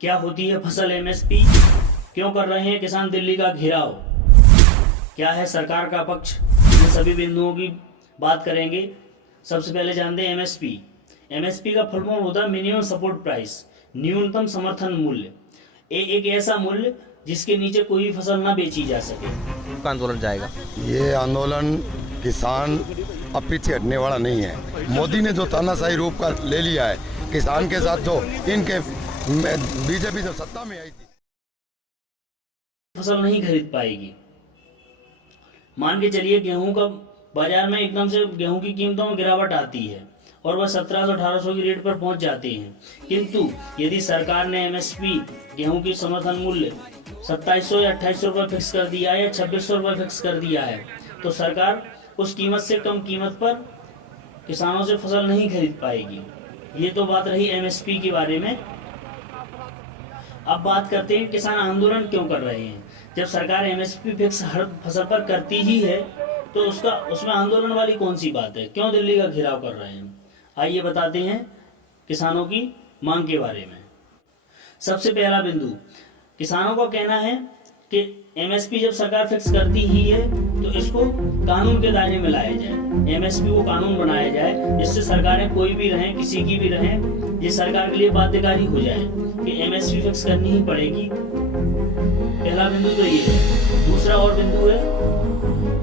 क्या होती है फसल एमएसपी? क्यों कर रहे हैं किसान दिल्ली का घेराव? क्या है सरकार का पक्ष? इन सभी बिंदुओं की बात करेंगे। सबसे पहले जानते हैं एमएसपी। एमएसपी का फुल फॉर्म होता है मिनिमम सपोर्ट प्राइस, न्यूनतम समर्थन मूल्य। एक ऐसा मूल्य जिसके नीचे कोई भी फसल ना बेची जा सके। आंदोलन जाएगा। ये आंदोलन किसान अब पीछे हटने वाला नहीं है। मोदी ने जो तानाशाही रूप का ले लिया है किसान के साथ, जो इनके बीजेपी जब सत्ता में आई थी, फसल नहीं खरीद पाएगी। मान के चलिए गेहूं का बाजार में एकदम से गेहूं की कीमतों में गिरावट आती है और वह 1700-1800 की रेट पर पहुंच जाते हैं। किंतु यदि सरकार ने एमएसपी गेहूं की समर्थन मूल्य 2700 या 2800 रुपये फिक्स कर दिया है या 2600 रुपये फिक्स कर दिया है, तो सरकार उस कीमत से कम कीमत पर किसानों से फसल नहीं खरीद पाएगी। ये तो बात रही एमएसपी के बारे में। अब बात करते हैं किसान आंदोलन क्यों कर रहे हैं। जब सरकार एमएसपी फिक्स हर फसल पर करती ही है तो उसमें आंदोलन वाली कौन सी बात है? क्यों दिल्ली का घेराव कर रहे हैं? आइए बताते हैं किसानों की मांग के बारे में। सबसे पहला बिंदु, किसानों का कहना है कि एमएसपी जब सरकार फिक्स करती ही है तो इसको कानून के दायरे में लाया जाए। एमएसपी को कानून बनाया जाए जिससे सरकारें कोई भी रहें, किसी की भी रहें, ये सरकार के लिए बाध्यकारी हो जाए कि एमएसपी फिक्स करनी ही पड़ेगी। पहला बिंदु तो ये है। दूसरा और बिंदु है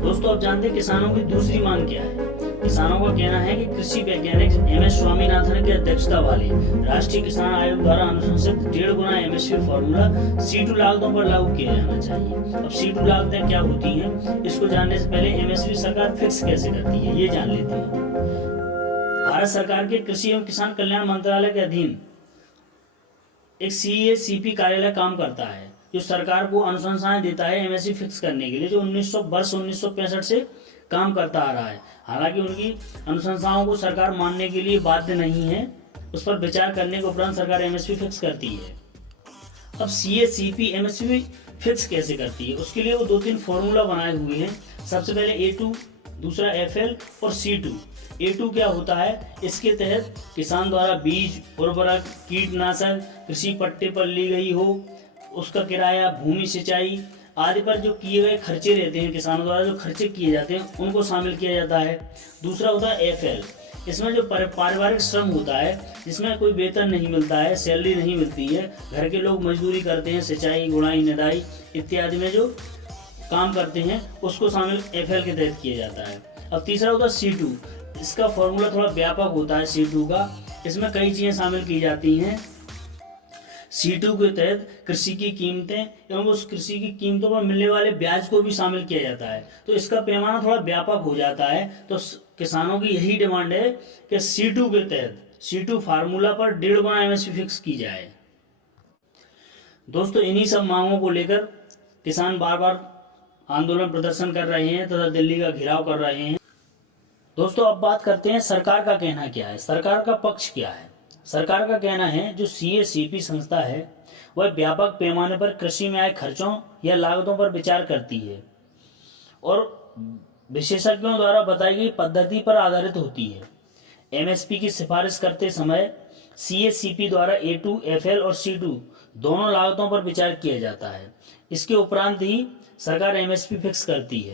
दोस्तों, आप जानते हैं किसानों की दूसरी मांग क्या है। किसानों का कहना है कि कृषि वैज्ञानिक एम.एस. स्वामीनाथन की अध्यक्षता वाली राष्ट्रीय किसान आयोग द्वारा अनुशंसित 1.5 गुना एमएसपी फॉर्मूला C2 लागतों पर लागू किया जाना चाहिए। अब C2 लागतें क्या होती हैं, इसको जानने से पहले एमएसपी सरकार फिक्स कैसे करती है ये जान लेते हैं। भारत सरकार के कृषि एवं किसान कल्याण मंत्रालय के अधीन एक CACP कार्यालय काम करता है जो सरकार को अनुशंसाएं देता है एमएसपी फिक्स करने के लिए, जो 1965 से काम करता आ रहा है। हालांकि उनकी अनुशंसाओं को सरकार मानने के लिए बाध्य नहीं है, उस पर विचार करने के उपरांत सरकार एमएसपी फिक्स करती है। अब CACP एमएसपी फिक्स कैसे करती है, उसके लिए वो 2-3 फॉर्मूला बनाए हुए हैं। सबसे पहले A2, दूसरा FL और C2। A2 क्या होता है? इसके तहत किसान द्वारा बीज, उर्वरक, कीटनाशक, कृषि पट्टे पर ली गई हो उसका किराया, भूमि सिंचाई आदि पर जो किए गए खर्चे रहते हैं, किसानों द्वारा जो खर्चे किए जाते हैं उनको शामिल किया जाता है। दूसरा होता है FL, इसमें जो पारिवारिक श्रम होता है जिसमें कोई वेतन नहीं मिलता है, सैलरी नहीं मिलती है, घर के लोग मजदूरी करते हैं, सिंचाई, गुड़ाई, निदाई इत्यादि में जो काम करते हैं उसको शामिल FL के तहत किया जाता है। अब तीसरा होता है C2, इसका फॉर्मूला थोड़ा व्यापक होता है C2 का, इसमें कई चीज़ें शामिल की जाती हैं। C2 के तहत कृषि की कीमतें एवं उस कृषि की कीमतों पर मिलने वाले ब्याज को भी शामिल किया जाता है, तो इसका पैमाना थोड़ा व्यापक हो जाता है। तो किसानों की यही डिमांड है कि C2 के तहत C2 फार्मूला पर 1.5 गुना एमएसपी फिक्स की जाए। दोस्तों, इन्हीं सब मांगों को लेकर किसान बार बार आंदोलन प्रदर्शन कर रहे हैं तथा दिल्ली का घेराव कर रहे हैं। दोस्तों, अब बात करते हैं सरकार का कहना क्या है, सरकार का पक्ष क्या है। सरकार का कहना है जो CACP संस्था है वह व्यापक पैमाने पर कृषि में आए खर्चों या लागतों पर विचार करती है और विशेषज्ञों द्वारा बताई गई पद्धति पर आधारित होती है। एमएसपी की सिफारिश करते समय CACP द्वारा A2, FL और C2 दोनों लागतों पर विचार किया जाता है। इसके उपरांत ही सरकार एमएसपी फिक्स करती है।